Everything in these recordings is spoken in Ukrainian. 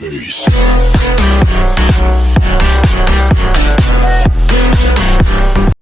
Peace.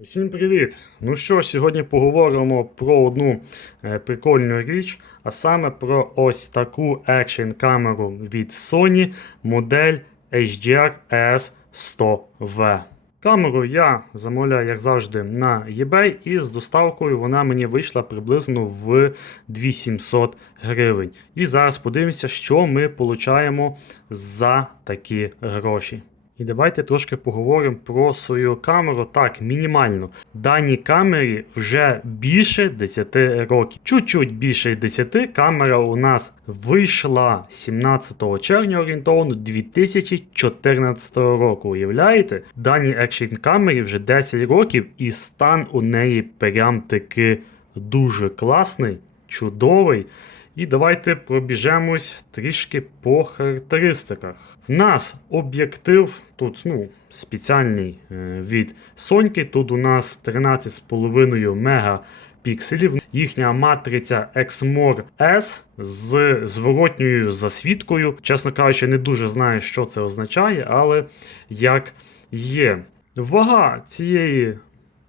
Всім привіт! Ну що, сьогодні поговоримо про одну е, прикольну річ, а саме про ось таку екшн камеру від Sony модель HDR ES100V. Камеру я замовляю, як завжди, на eBay, і з доставкою вона мені вийшла приблизно в 2700 гривень. І зараз подивимося, що ми получаємо за такі гроші. І давайте трошки поговоримо про свою камеру. Так, мінімально. Даній камері вже більше 10 років. Чуть-чуть більше 10 камера у нас вийшла 17 червня орієнтовно 2014 року. Уявляєте? Даній екшн камері вже 10 років, і стан у неї прям таки дуже класний, чудовий. І давайте пробіжемось трішки по характеристиках. В нас об'єктив тут ну, спеціальний е, від Соньки. Тут у нас 13,5 мегапікселів. Їхня матриця Exmor S з зворотньою засвідкою. Чесно кажучи, не дуже знаю, що це означає, але як є. Вага цієї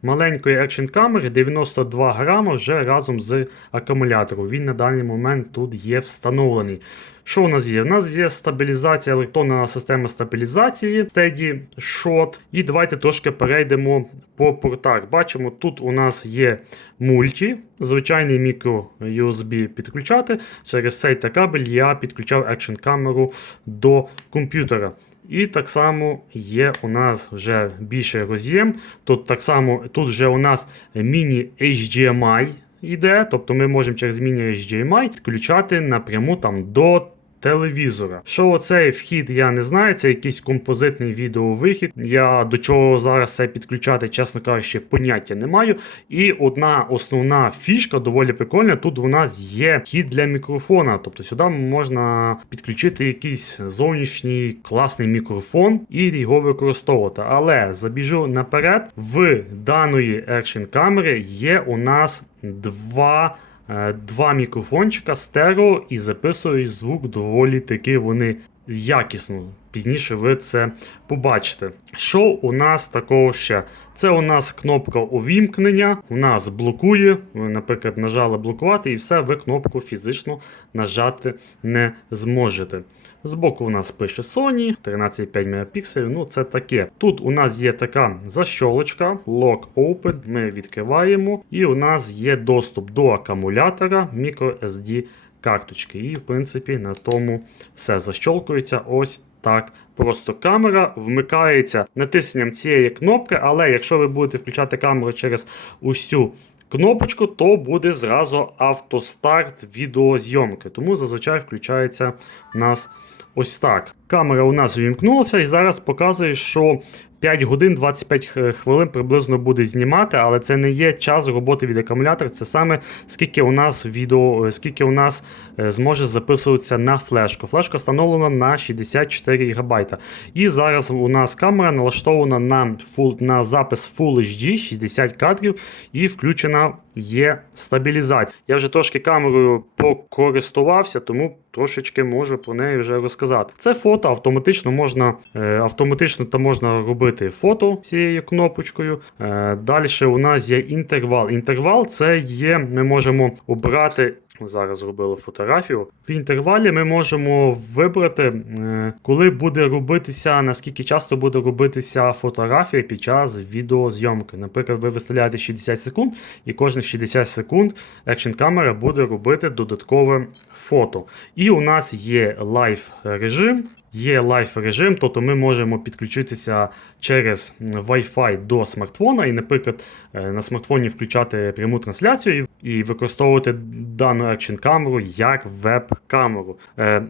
маленької екшн камери 92 грама вже разом з акумулятором. Він на даний момент тут є встановлений. Що у нас є? У нас є стабілізація, електронна система стабілізації Steady Shot. І давайте трошки перейдемо по портах. Бачимо, тут у нас є мульті, звичайний мікро USB підключати. Через цей та кабель я підключав екшн камеру до комп'ютера. І так само є у нас вже більше роз'єм. Тут так само, тут вже у нас міні-HDMI йде, тобто ми можемо через міні-HDMI підключати напряму там до телевізора. Що оцей вхід, я не знаю, це якийсь композитний відеовихід. Я до чого зараз це підключати, чесно кажучи, поняття не маю. І одна основна фішка доволі прикольна. Тут у нас є вхід для мікрофона. Тобто сюди можна підключити якийсь зовнішній класний мікрофон і його використовувати. Але забіжу наперед, в даної екшн камери є у нас два. Е, Два мікрофончика стерео і записують звук доволі таки вони якісно. Пізніше ви це побачите. Що у нас такого ще? Це у нас кнопка увімкнення, у нас блокує. Ви, наприклад, нажали блокувати, і все, ви кнопку фізично нажати не зможете. Збоку у нас пише Sony 13,5 Мп. Ну, це таке. Тут у нас є така защолочка, Lock Open. Ми відкриваємо, і у нас є доступ до акумулятора microSD карточки. І, в принципі, на тому все защолкується ось так. Просто камера вмикається натисненням цієї кнопки, але якщо ви будете включати камеру через цю кнопочку, то буде зразу автостарт відеозйомки. Тому зазвичай включається у нас ось так. Камера у нас увімкнулася і зараз показує, що 5 годин 25 хвилин приблизно буде знімати, але це не є час роботи від акумулятора. Це саме скільки у нас відео, е, скільки у нас е, зможе записуватися на флешку. Флешка встановлена на 64 ГБ. І зараз у нас камера налаштована на full, на запис Full HD 60 кадрів і включена є стабілізація. Я вже трошки камерою покористувався, тому трошечки можу про неї вже розказати. Це фото автоматично можна е, автоматично та можна робити фото цією кнопочкою. Е, Далі у нас є інтервал. Інтервал це є, ми можемо обрати. Зараз зробили фотографію. В інтервалі ми можемо вибрати, е, коли буде робитися, наскільки часто буде робитися фотографія під час відеозйомки. Наприклад, ви виставляєте 60 секунд, і кожні 60 секунд екшн камера буде робити додаткове фото. І у нас є лайв режим. Є лайв режим, тобто ми можемо підключитися через Wi-Fi до смартфона і, наприклад, е, на смартфоні включати пряму трансляцію і використовувати дану екшн камеру як веб-камеру. Е,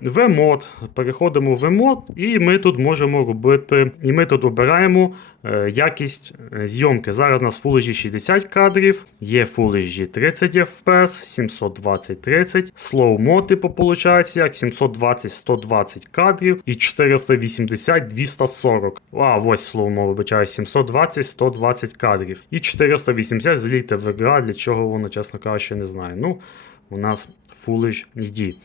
Переходимо в V-мод, і ми тут можемо робити, і ми тут обираємо е, якість е, зйомки. Зараз у нас Full HD 60 кадрів, є Full HD 30 FPS, 720 30, Slow Mo, типу, як 720 120 кадрів і 480 240. А, ось Slow Mo, вибачаю, 720 120 кадрів. І 480 злійте в гра, для чого воно, чесно кажучи, не знаю. Ну, у нас Full HD.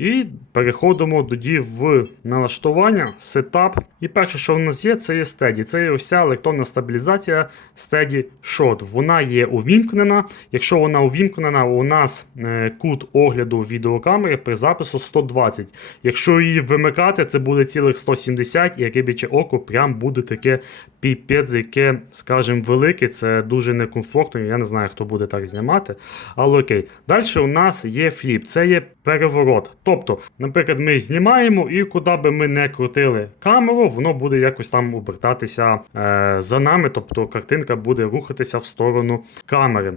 І переходимо тоді в налаштування, сетап. І перше, що в нас є, це є Steady. Це є ця електронна стабілізація Steady Shot. Вона є увімкнена. Якщо вона увімкнена, у нас е, кут огляду відеокамери при запису 120. Якщо її вимикати, це буде цілих 170, і рибяче око прям буде таке піпець, яке, скажімо, велике. Це дуже некомфортно. Я не знаю, хто буде так знімати. Але окей. Далі у нас є фліп, це є переворот. Тобто, наприклад, ми знімаємо, і куди би ми не крутили камеру, воно буде якось там обертатися е, за нами, тобто картинка буде рухатися в сторону камери.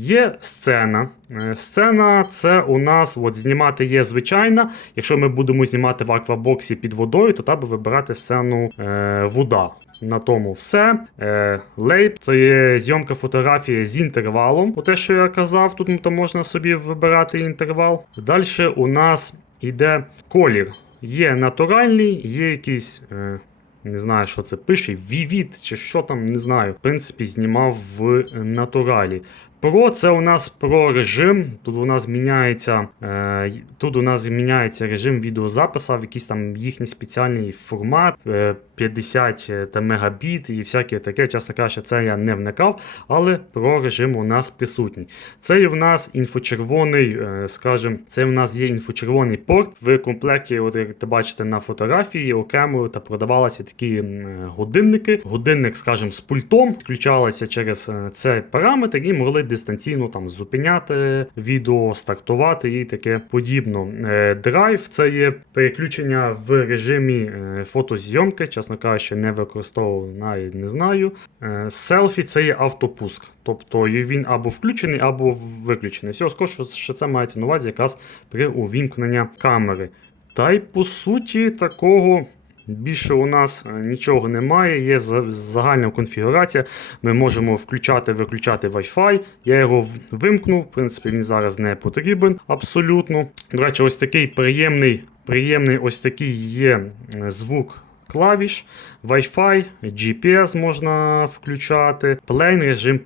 Є сцена. Е, Сцена це у нас от, знімати є звичайна. Якщо ми будемо знімати в аквабоксі під водою, то треба вибирати сцену е, вода. На тому все. Е, лейб це є зйомка фотографії з інтервалом. Те, що я казав, тут там можна собі вибирати інтервал. Далі у нас йде колір. Є натуральний, є якийсь. Е, не знаю, що це пише, Vivid чи що там, не знаю. В принципі, знімав в натуралі. Про це у нас про режим. Тут у нас міняється, е, тут у нас міняється режим відеозапису в якийсь там їхній спеціальний формат, е, 50 та мегабіт і всяке таке. Чесно кажучи, це я не вникав, але про режим у нас присутній. Це в нас інфочервоний, е, скажімо, це в нас є інфочервоний порт. В комплекті, от як ти бачите на фотографії, окремо та продавалися такі годинники. Годинник, скажімо, з пультом включалися через е, цей параметр і могли дистанційно там зупиняти відео, стартувати і таке подібно. Е, Драйв це є переключення в режимі е, фотозйомки, чесно кажучи, не використовував, навіть не знаю. Е, Селфі це є автопуск. Тобто він або включений, або виключений. Всього скажу, що- це мається на увазі якраз при увімкненні камери. Та й по суті такого. Більше у нас е, нічого немає, є загальна конфігурація. Ми можемо включати, виключати Wi-Fi. Я його вимкнув, в принципі, він зараз не потрібен абсолютно. До речі, ось такий приємний, приємний ось такий є е, звук клавіш. Wi-Fi, GPS можна включати, плейн режим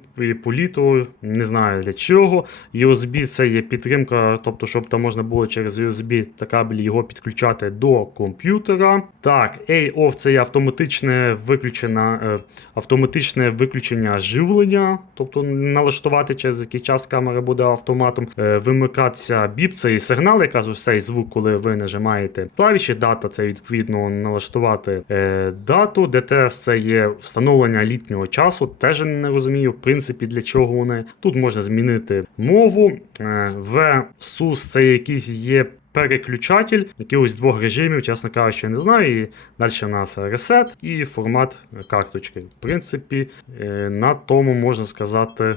політу, не знаю для чого. USB це є підтримка, тобто, щоб там можна було через USB та кабель його підключати до комп'ютера. Так, A-off це є автоматичне виключення, е, автоматичне виключення живлення, тобто налаштувати через який час камера буде автоматом. Е, Вимикатися біп, це і сигнал, якраз ось цей звук, коли ви нажимаєте клавіші. Дата це відповідно налаштувати е, дату. DTS це є встановлення літнього часу. Теж не розумію, в принципі, для чого вони. Тут можна змінити мову. Е, VSUS це якийсь є. Переключатель якихось двох режимів, чесно кажучи, не знаю. І далі у нас ресет і формат карточки. В принципі, е, на тому можна сказати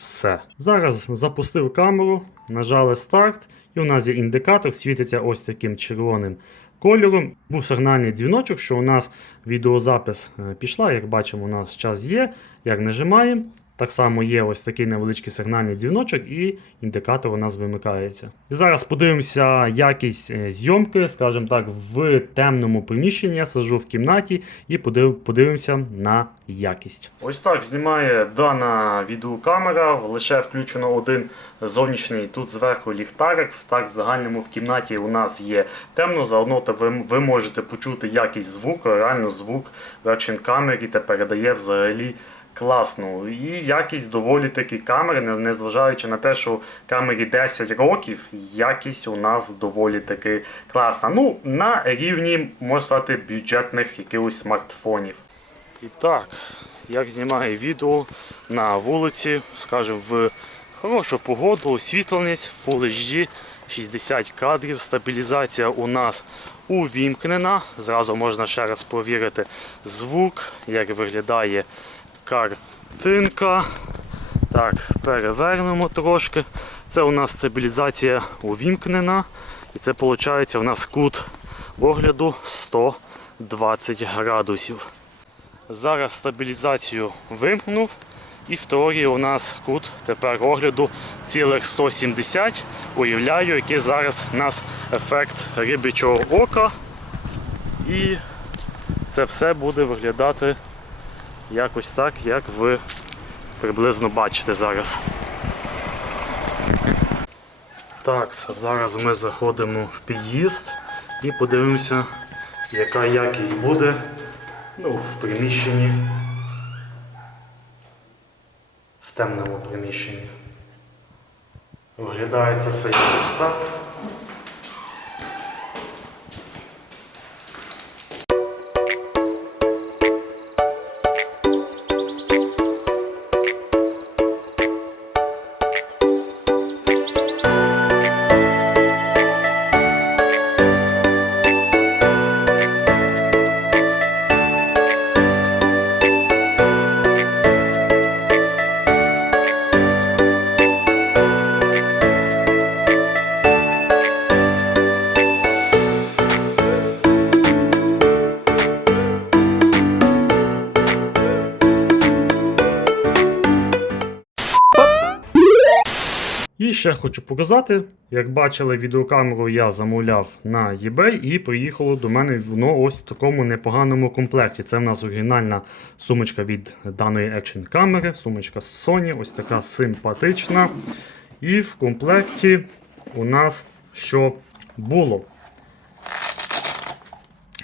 все. Зараз запустив камеру, нажали старт, і у нас є індикатор, світиться ось таким червоним кольором. Був сигнальний дзвіночок, що у нас відеозапис е, пішла. Як бачимо, у нас час є. Як нажимаємо, так само є ось такий невеличкий сигнальний дзвіночок, і індикатор у нас вимикається. І зараз подивимося якість е, зйомки, скажімо так, в темному приміщенні. Я сиджу в кімнаті і подив, подивимося на якість. Ось так знімає дана відеокамера. Лише включено один зовнішній тут зверху ліхтарик. Так, в загальному в кімнаті у нас є темно. Заодно ви, ви можете почути якість звуку, реально звук в екшн камері та передає взагалі класно. І якість доволі таки камери, незважаючи на те, що камері 10 років, якість у нас доволі таки класна. Ну, на рівні, можна сказати, бюджетних якихось смартфонів. І так, як знімає відео на вулиці, скажімо, в хорошу погоду, освітленість, Full HD, 60 кадрів, стабілізація у нас увімкнена. Зразу можна ще раз провірити звук, як виглядає картинка. Так, перевернемо трошки. Це у нас стабілізація увімкнена. І це виходить у нас кут огляду 120 градусів. Зараз стабілізацію вимкнув. І в теорії у нас кут тепер огляду цілих 170. Уявляю, який зараз у нас ефект рибячого ока. І це все буде виглядати якось так, як ви приблизно бачите зараз. Так, зараз ми заходимо в під'їзд і подивимося, яка якість буде ну, в приміщенні, в темному приміщенні. Виглядає це все якось так. І ще хочу показати, як бачили, відеокамеру я замовляв на eBay і приїхало до мене воно ось в такому непоганому комплекті. Це в нас оригінальна сумочка від даної екшн камери, сумочка Sony, ось така симпатична. І в комплекті у нас що було?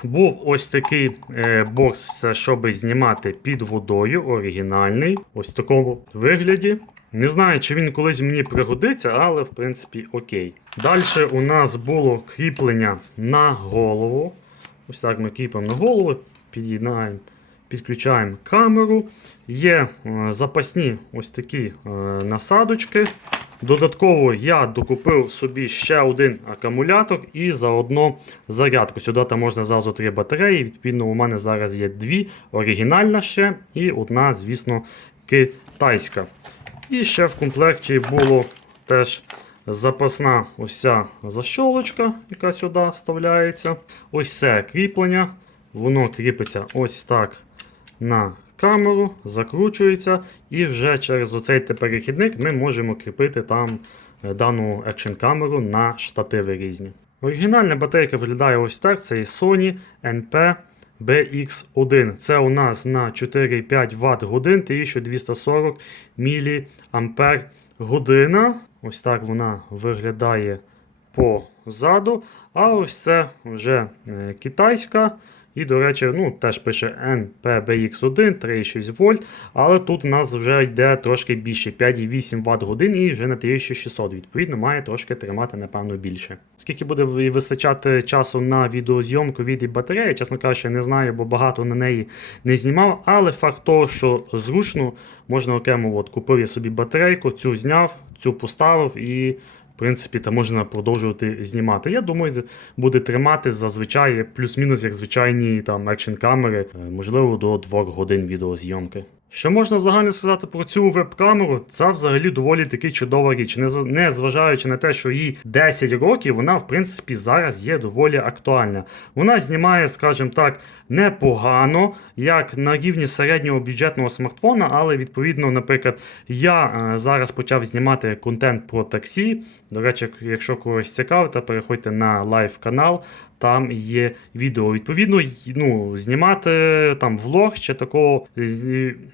Був ось такий е, бокс, щоб знімати під водою, оригінальний, ось в такому вигляді. Не знаю, чи він колись мені пригодиться, але в принципі окей. Далі у нас було кріплення на голову. Ось так ми кріпимо на голову, під'єднаємо, підключаємо камеру. Є е, запасні ось такі е, насадочки. Додатково я докупив собі ще один акумулятор і заодно зарядку. Сюди можна зразу три батареї. Відповідно, у мене зараз є дві оригінальна ще і одна, звісно, китайська. І ще в комплекті було теж запасна ось защолочка, яка сюди вставляється. Ось це кріплення. Воно кріпиться ось так на камеру, закручується, і вже через оцей перехідник ми можемо кріпити там е, дану екшн камеру на штативи різні. Оригінальна батарейка виглядає ось так: це і Sony NP BX1. Це у нас на 4,5 Вт годин 1240 мА година. Ось так вона виглядає позаду. А ось це вже е, китайська. І, до речі, ну, теж пише NPBX1 3,6 вольт, але тут у нас вже йде трошки більше 5,8 Вт годин і вже на 1600. Відповідно, має трошки тримати, напевно, більше. Скільки буде вистачати часу на відеозйомку від батареї, чесно кажучи, не знаю, бо багато на неї не знімав. Але факт того, що зручно, можна окремо от, купив я собі батарейку, цю зняв, цю поставив і. Принципі, та можна продовжувати знімати. Я думаю, буде тримати зазвичай плюс-мінус, як звичайні там екшн камери, е, можливо, до 2 годин відеозйомки. Що можна загально сказати про цю веб-камеру? Це взагалі доволі таки чудова річ. Не зважаючи на те, що їй 10 років, вона в принципі зараз є доволі актуальна. Вона знімає, скажімо так, непогано, як на рівні середнього бюджетного смартфона, але відповідно, наприклад, я е, зараз почав знімати контент про таксі. До речі, якщо когось цікавить, переходьте на лайв канал. Там є відео. Відповідно, ну, знімати там влог чи такого,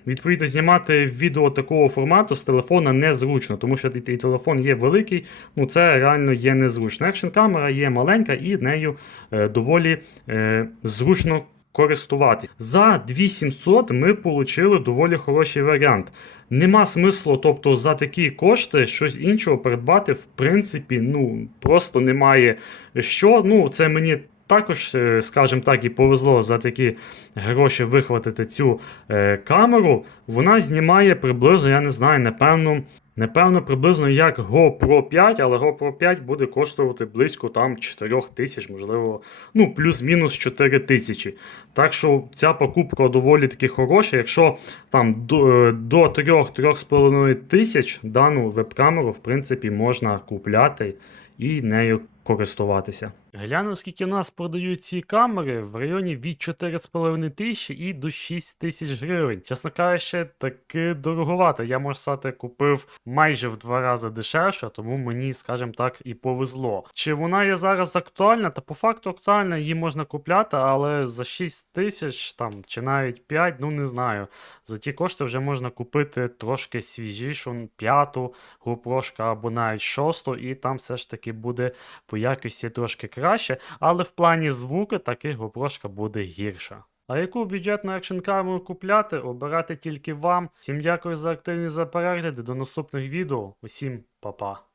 відповідно, знімати відео такого формату з телефона незручно, тому що і, телефон є великий, ну це реально є незручно. Екшн камера є маленька і нею е, доволі е, зручно користуватися. За 2700 ми отримали доволі хороший варіант. Нема смислу, тобто за такі кошти щось іншого придбати, в принципі, ну просто немає що. Ну, це мені також, е, скажімо так, і повезло за такі гроші вихватити цю е, камеру. Вона знімає приблизно, я не знаю, напевно. Напевно, приблизно як GoPro 5, але GoPro 5 буде коштувати близько там 4 тисяч, можливо, ну, плюс-мінус 4 тисячі. Так що ця покупка доволі таки хороша. Якщо там до, е, до 3-3,5 тисяч дану веб-камеру, в принципі, можна купляти і нею користуватися. Глянув, скільки у нас продають ці камери в районі від 4,5 тисячі і до 6 тисяч гривень. Чесно кажучи, таки дороговато. Я можу сказати, купив майже в два рази дешевше, тому мені, скажімо так, і повезло. Чи вона є зараз актуальна? Та по факту актуальна, її можна купляти, але за 6 тисяч там чи навіть 5, ну не знаю. За ті кошти вже можна купити трошки свіжішу п'яту GoPro або навіть шосту, і там все ж таки буде по якості трошки краще, але в плані звуку таки гопрошка буде гірша. А яку бюджетну екшн камеру купляти, обирати тільки вам. Всім дякую за активність за перегляди. До наступних відео. Усім па-па.